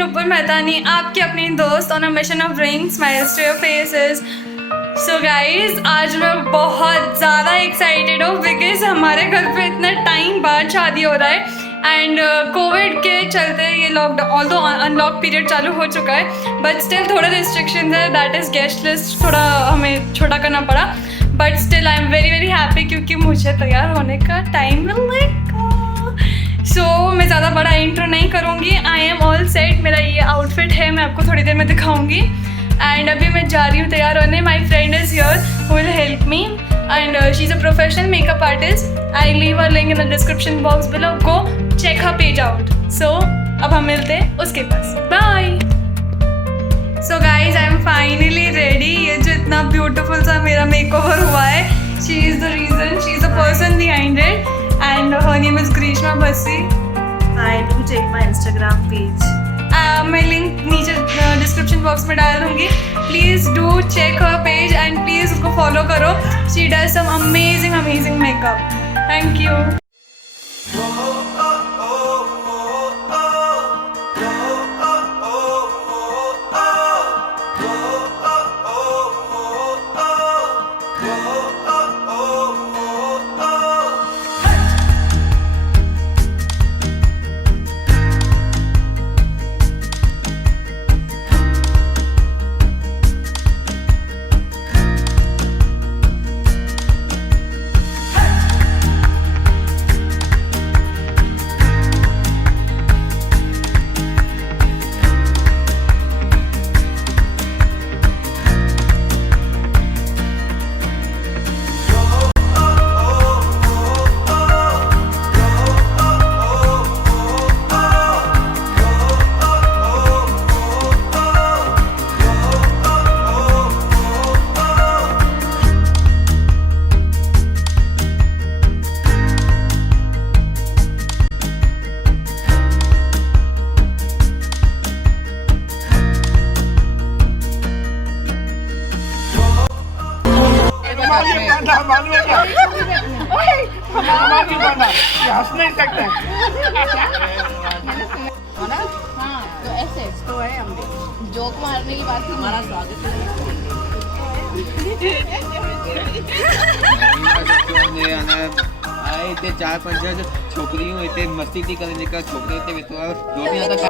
नुपुर मेहतानी, आपकी अपनी दोस्त on a mission of bringing smiles to your faces. So guys, आज मैं बहुत ज़्यादा एक्साइटेड हूँ बिकॉज हमारे घर पे इतना टाइम बाद शादी हो रहा है एंड कोविड के चलते ये लॉकडाउन ऑल्दो अनलॉक पीरियड चालू हो चुका है बट स्टिल थोड़ा रिस्ट्रिक्शन है, दैट इज़ गेस्ट लिस्ट थोड़ा हमें छोटा करना पड़ा but still I am very very happy क्योंकि मुझे तैयार होने का टाइम मिलेगा। सो मैं ज़्यादा बड़ा इंट्रो नहीं करूँगी, आई एम ऑल सेट। मेरा ये आउटफिट है, मैं आपको थोड़ी देर में दिखाऊँगी एंड अभी मैं जा रही हूँ तैयार होने। My friend is here who will help me and she is a professional makeup artist. I leave her link in the description box below, go check her page out. So अब हम मिलते हैं उसके पास, bye. So guys, I am finally ready. ये जो इतना beautiful सा मेरा मेकओवर हुआ है, she is the reason, she is the person behind it and her name is Grishma Bassi. I do check my Instagram page. मैं लिंक नीचे description box में डाल दूँगी। Please do check her page and please उसको follow करो। She does some amazing amazing makeup. Thank you. मालूम है क्या? हमारा भी बना, ये हंस नहीं सकते। हाँ, तो ऐसे तो है हमने जोक मारने की बात। हमारा स्वागत आए ते 4-5 छोकरियों इतने मस्ती थी करने का छोकरे थे जो भी आता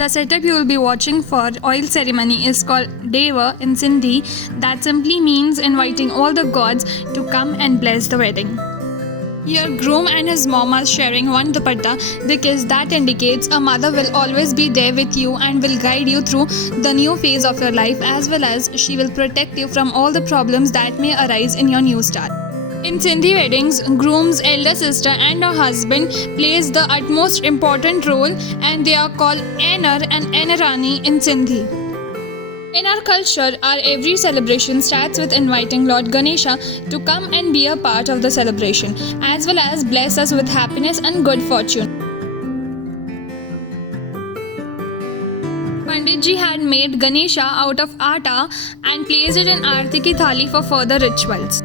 The setup you will be watching for oil ceremony is called Deva in Sindhi. That simply means inviting all the gods to come and bless the wedding. Here, groom and his mom are sharing one dupatta because that indicates a mother will always be there with you and will guide you through the new phase of your life, as well as she will protect you from all the problems that may arise in your new start. In Sindhi weddings, groom's elder sister and her husband plays the utmost important role, and they are called Ainar and Ainarani in Sindhi. In our culture, our every celebration starts with inviting Lord Ganesha to come and be a part of the celebration, as well as bless us with happiness and good fortune. Pandit ji had made Ganesha out of atta and placed it in Aarti ki thali for further rituals.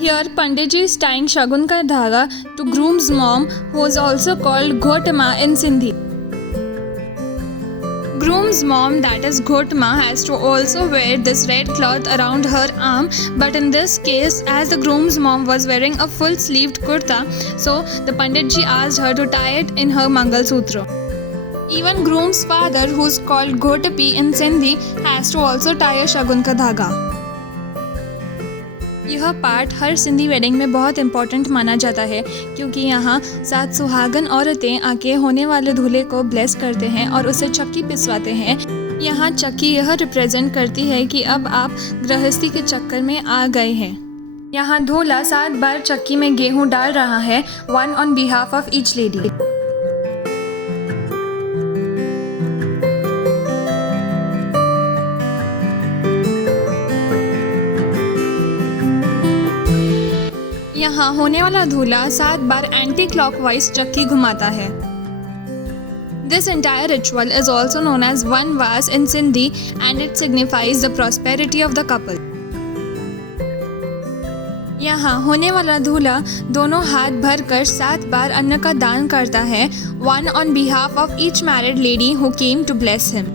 Here, Pandit ji is tying shagun ka dhaga to groom's mom, who is also called Ghotama in Sindhi. Groom's mom, that is Ghotama, has to also wear this red cloth around her arm, but in this case, as the groom's mom was wearing a full-sleeved kurta, so the Pandit ji asked her to tie it in her Mangal Sutra. Even groom's father, who's called Ghotapi in Sindhi, has to also tie a shagun ka धागा. यह part हर Sindhi wedding में बहुत important माना जाता है, क्योंकि यहाँ 7 सुहागन औरतें आके होने वाले दूल्हे को ब्लेस करते हैं और उसे चक्की पिसवाते हैं। यहाँ चक्की यह रिप्रेजेंट करती है कि अब आप गृहस्थी के चक्कर में आ गए हैं। यहाँ दूल्हा 7 बार चक्की में गेहूँ डाल रहा है, 1 on behalf of each lady. यहाँ होने वाला दूल्हा 7 बार एंटी क्लॉकवाइज चक्की घुमाता है। This entire ritual is also known as Vanvas in Sindhi, and it signifies the prosperity of the couple. यहाँ होने वाला दूल्हा दोनों हाथ भर कर 7 बार अन्न का दान करता है, 1 on behalf of each married lady who came to bless him.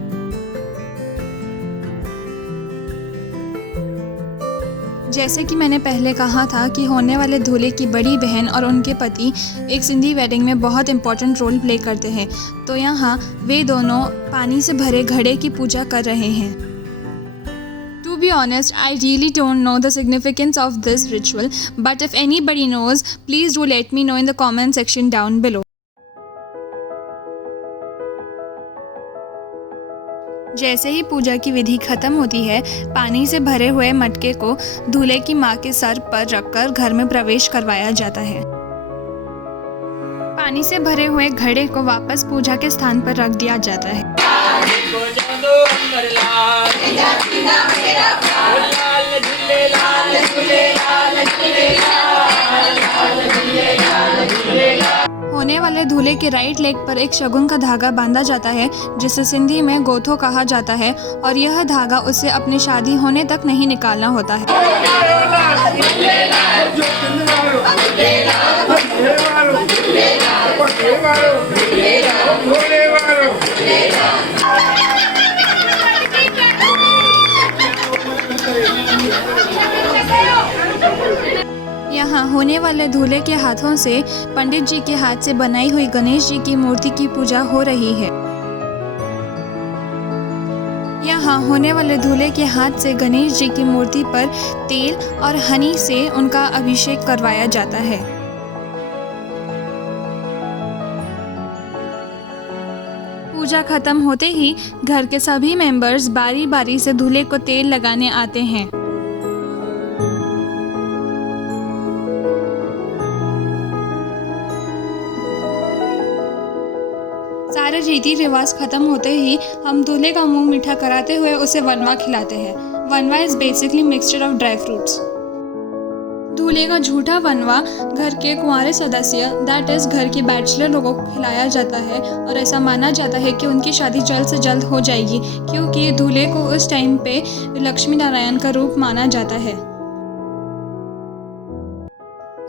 जैसे कि मैंने पहले कहा था कि होने वाले दूल्हे की बड़ी बहन और उनके पति एक सिंधी वेडिंग में बहुत इम्पोर्टेंट रोल प्ले करते हैं, तो यहाँ वे दोनों पानी से भरे घड़े की पूजा कर रहे हैं। To be honest, I really don't know the significance of this ritual, but if anybody knows, please do let me know in the comment section down below. जैसे ही पूजा की विधि खत्म होती है, पानी से भरे हुए मटके को दूल्हे की मां के सर पर रखकर घर में प्रवेश करवाया जाता है। पानी से भरे हुए घड़े को वापस पूजा के स्थान पर रख दिया जाता है। होने वाले दूल्हे के राइट लेग पर एक शगुन का धागा बांधा जाता है, जिसे सिंधी में गोथो कहा जाता है, और यह धागा उसे अपनी शादी होने तक नहीं निकालना होता है। यहाँ होने वाले दूल्हे के हाथों से पंडित जी के हाथ से बनाई हुई गणेश जी की मूर्ति की पूजा हो रही है। यहाँ होने वाले दूल्हे के हाथ से गणेश जी की मूर्ति पर तेल और हनी से उनका अभिषेक करवाया जाता है। पूजा खत्म होते ही घर के सभी मेंबर्स बारी बारी से दूल्हे को तेल लगाने आते हैं। सारे रीति रिवाज खत्म होते ही हम दूल्हे का मुंह मीठा कराते हुए उसे वनवा खिलाते हैं। वनवा is basically mixture of dry fruits. दूल्हे का झूठा वनवा घर के कुंवारे सदस्य, दैट इज घर के बैचलर लोगों को खिलाया जाता है, और ऐसा माना जाता है कि उनकी शादी जल्द से जल्द हो जाएगी, क्योंकि दूल्हे को उस टाइम पे लक्ष्मी नारायण का रूप माना जाता है।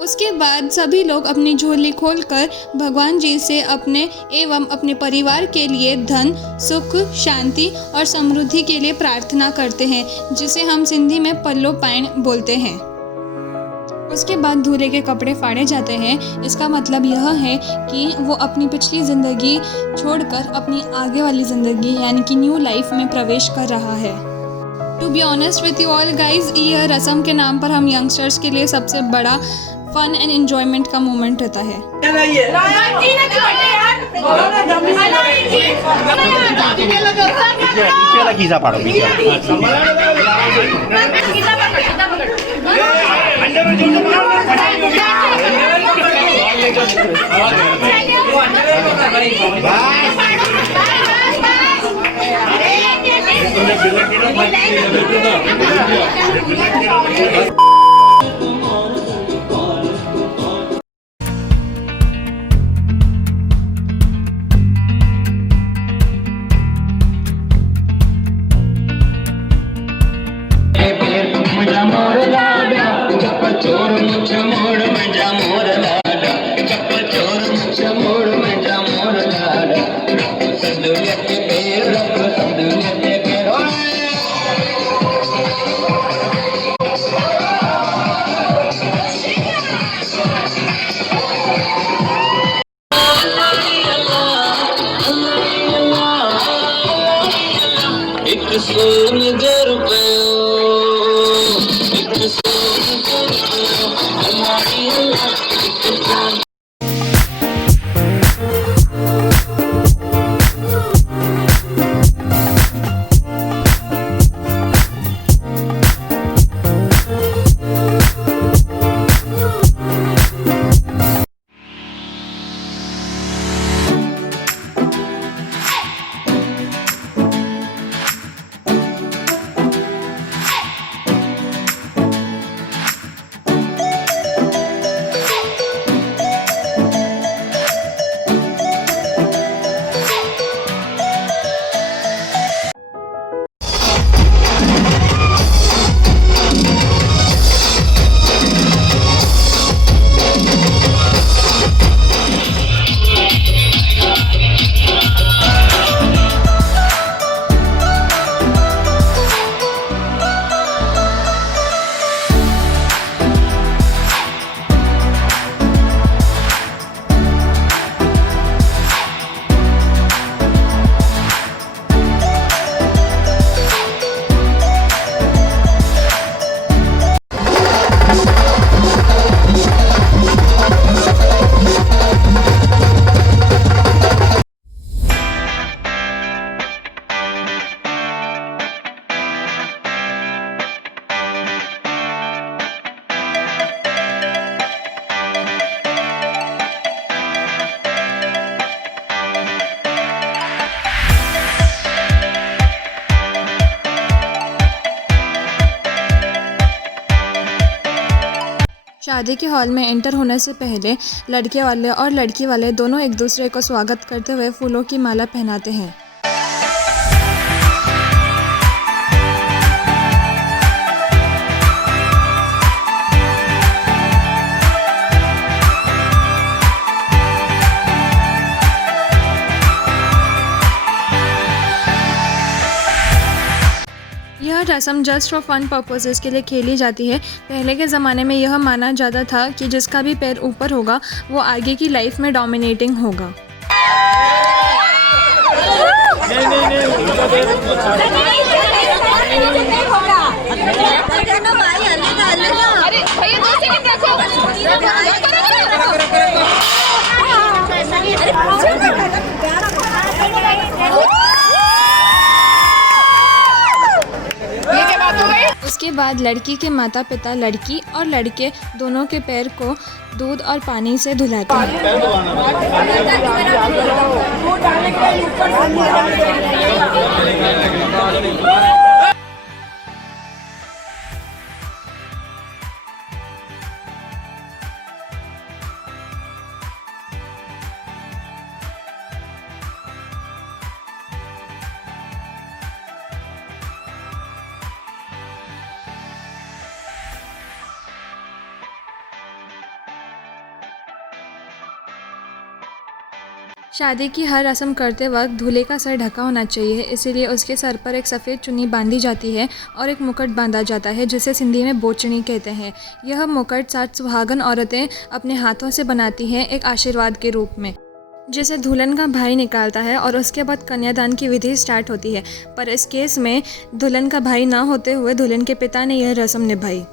उसके बाद सभी लोग अपनी झोली खोलकर भगवान जी से अपने एवं अपने परिवार के लिए धन, सुख, शांति और समृद्धि के लिए प्रार्थना करते हैं, जिसे हम सिंधी में पल्लो पाइण बोलते हैं। उसके बाद दूल्हे के कपड़े फाड़े जाते हैं। इसका मतलब यह है कि वो अपनी पिछली ज़िंदगी छोड़कर अपनी आगे वाली ज़िंदगी यानी कि न्यू लाइफ में प्रवेश कर रहा है। To be honest with you all guys, यह रस्म के नाम पर हम यंगस्टर्स के लिए सबसे बड़ा फन एंड एंजॉयमेंट का मोमेंट होता है। पीछे वाला कीजा पाड़ो, पीछे शादी के हॉल में एंटर होने से पहले लड़के वाले और लड़की वाले दोनों एक दूसरे को स्वागत करते हुए फूलों की माला पहनाते हैं। यह रस्म जस्ट फॉर फन पर्पसेस के लिए खेली जाती है। पहले के ज़माने में यह माना जाता था कि जिसका भी पैर ऊपर होगा वो आगे की लाइफ में डोमिनेटिंग होगा। उसके बाद लड़की के माता पिता लड़की और लड़के दोनों के पैर को दूध और पानी से धुलाते हैं। शादी की हर रस्म करते वक्त दूल्हे का सर ढका होना चाहिए, इसीलिए उसके सर पर एक सफ़ेद चुन्नी बांधी जाती है और एक मुकुट बांधा जाता है जिसे सिंधी में बोचनी कहते हैं। यह मुकुट 7 सुहागन औरतें अपने हाथों से बनाती हैं एक आशीर्वाद के रूप में, जिसे दुल्हन का भाई निकालता है और उसके बाद कन्यादान की विधि स्टार्ट होती है। पर इस केस में दुल्हन का भाई ना होते हुए दुल्हन के पिता ने यह रस्म निभाई।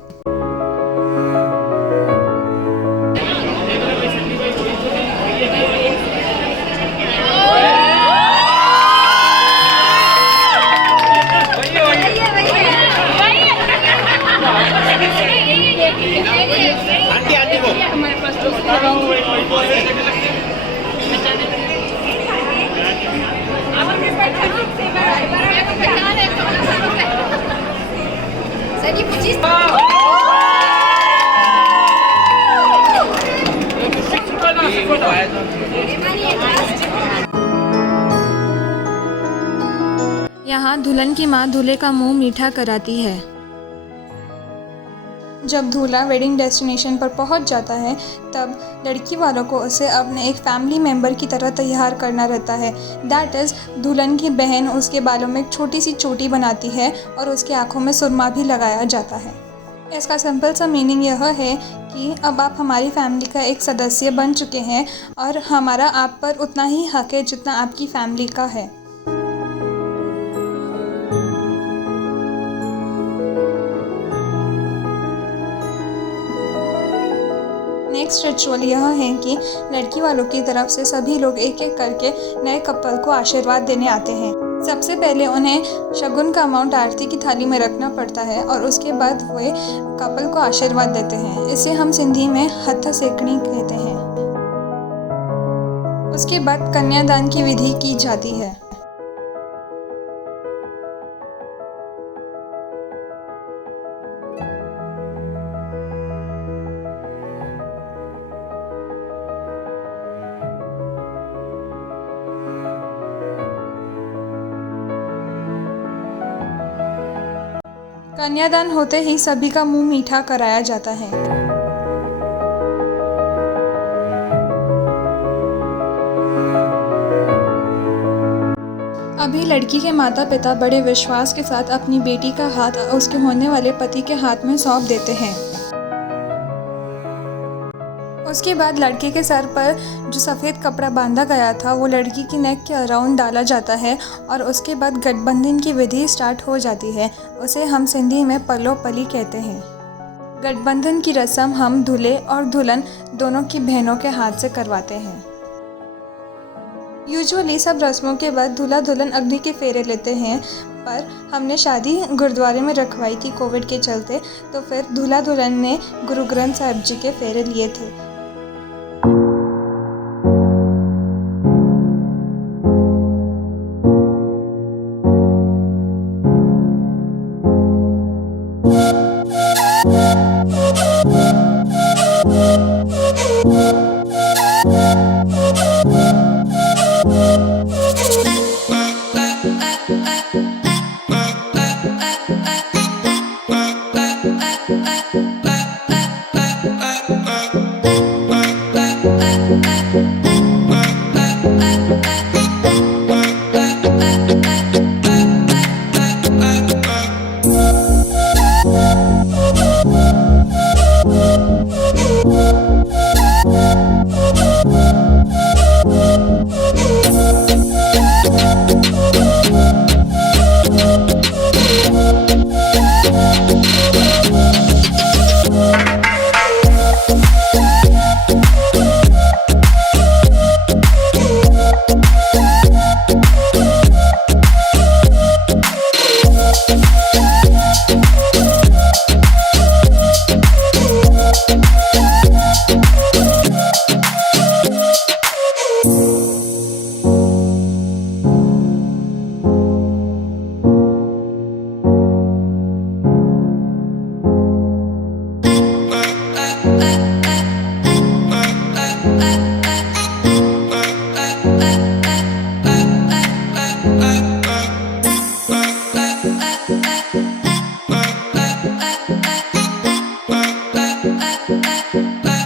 यहाँ दुल्हन की माँ दूल्हे का मुंह मीठा कराती है। जब दूल्हा वेडिंग डेस्टिनेशन पर पहुंच जाता है तब लड़की वालों को उसे अपने एक फैमिली मेंबर की तरह तैयार करना रहता है। दैट इज़ दुल्हन की बहन उसके बालों में एक छोटी सी चोटी बनाती है और उसकी आंखों में सुरमा भी लगाया जाता है। इसका सिंपल सा मीनिंग यह है कि अब आप हमारी फैमिली का एक सदस्य बन चुके हैं और हमारा आप पर उतना ही हक है जितना आपकी फैमिली का है। नेक्स्ट रिचुअल यह है कि लड़की वालों की तरफ से सभी लोग एक एक करके नए कपल को आशीर्वाद देने आते हैं। सबसे पहले उन्हें शगुन का अमाउंट आरती की थाली में रखना पड़ता है और उसके बाद वे कपल को आशीर्वाद देते हैं। इसे हम सिंधी में हथ सेकनी कहते हैं। उसके बाद कन्यादान की विधि की जाती है। कन्यादान होते ही सभी का मुंह मीठा कराया जाता है। अभी लड़की के माता पिता बड़े विश्वास के साथ अपनी बेटी का हाथ उसके होने वाले पति के हाथ में सौंप देते हैं। उसके बाद लड़के के सर पर जो सफ़ेद कपड़ा बांधा गया था वो लड़की की नेक के अराउंड डाला जाता है और उसके बाद गठबंधन की विधि स्टार्ट हो जाती है। उसे हम सिंधी में पलो पली कहते हैं। गठबंधन की रस्म हम दूल्हे और दुल्हन दोनों की बहनों के हाथ से करवाते हैं। यूजुअली सब रस्मों के बाद दूल्हा दुल्हन अग्नि के फेरे लेते हैं, पर हमने शादी गुरुद्वारे में रखवाई थी कोविड के चलते, तो फिर दूल्हा दुल्हन ने गुरु ग्रंथ साहिब जी के फेरे लिए थे। Bye.